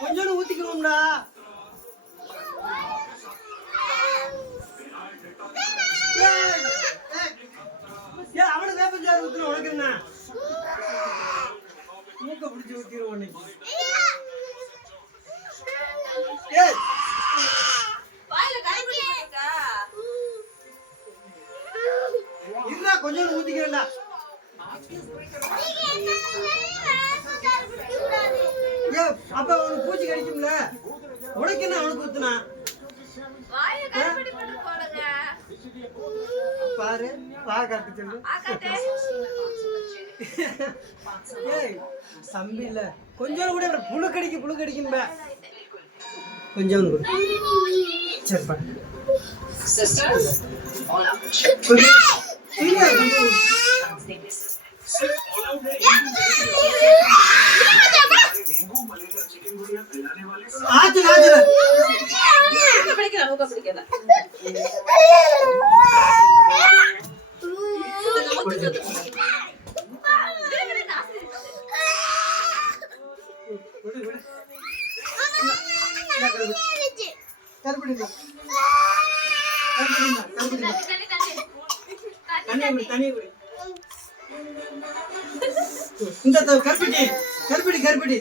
கொஞ்சோண்டு ஊத்திக்கணும்டா. அவனுக்கு வேப்பஞ்சாறு ஊத்துன உனக்கு என்ன? மூக்க பிடிச்சி ஊத்திடுவோம் இன்னைக்கு. இருடா கொஞ்சோண்டு ஊத்திக்கிறேன்டா. அப்ப அவனுக்கு பூச்சி கடிக்கும்ல, உனக்கு என்ன அவனுக்கு ஊத்துனா? பாரு வா காட்டு சொல்லு. தம்பி இல்ல கொஞ்சம் கூட புழு கடிக்கும் கொஞ்சம் சரிப்பா. கருப்பட்டி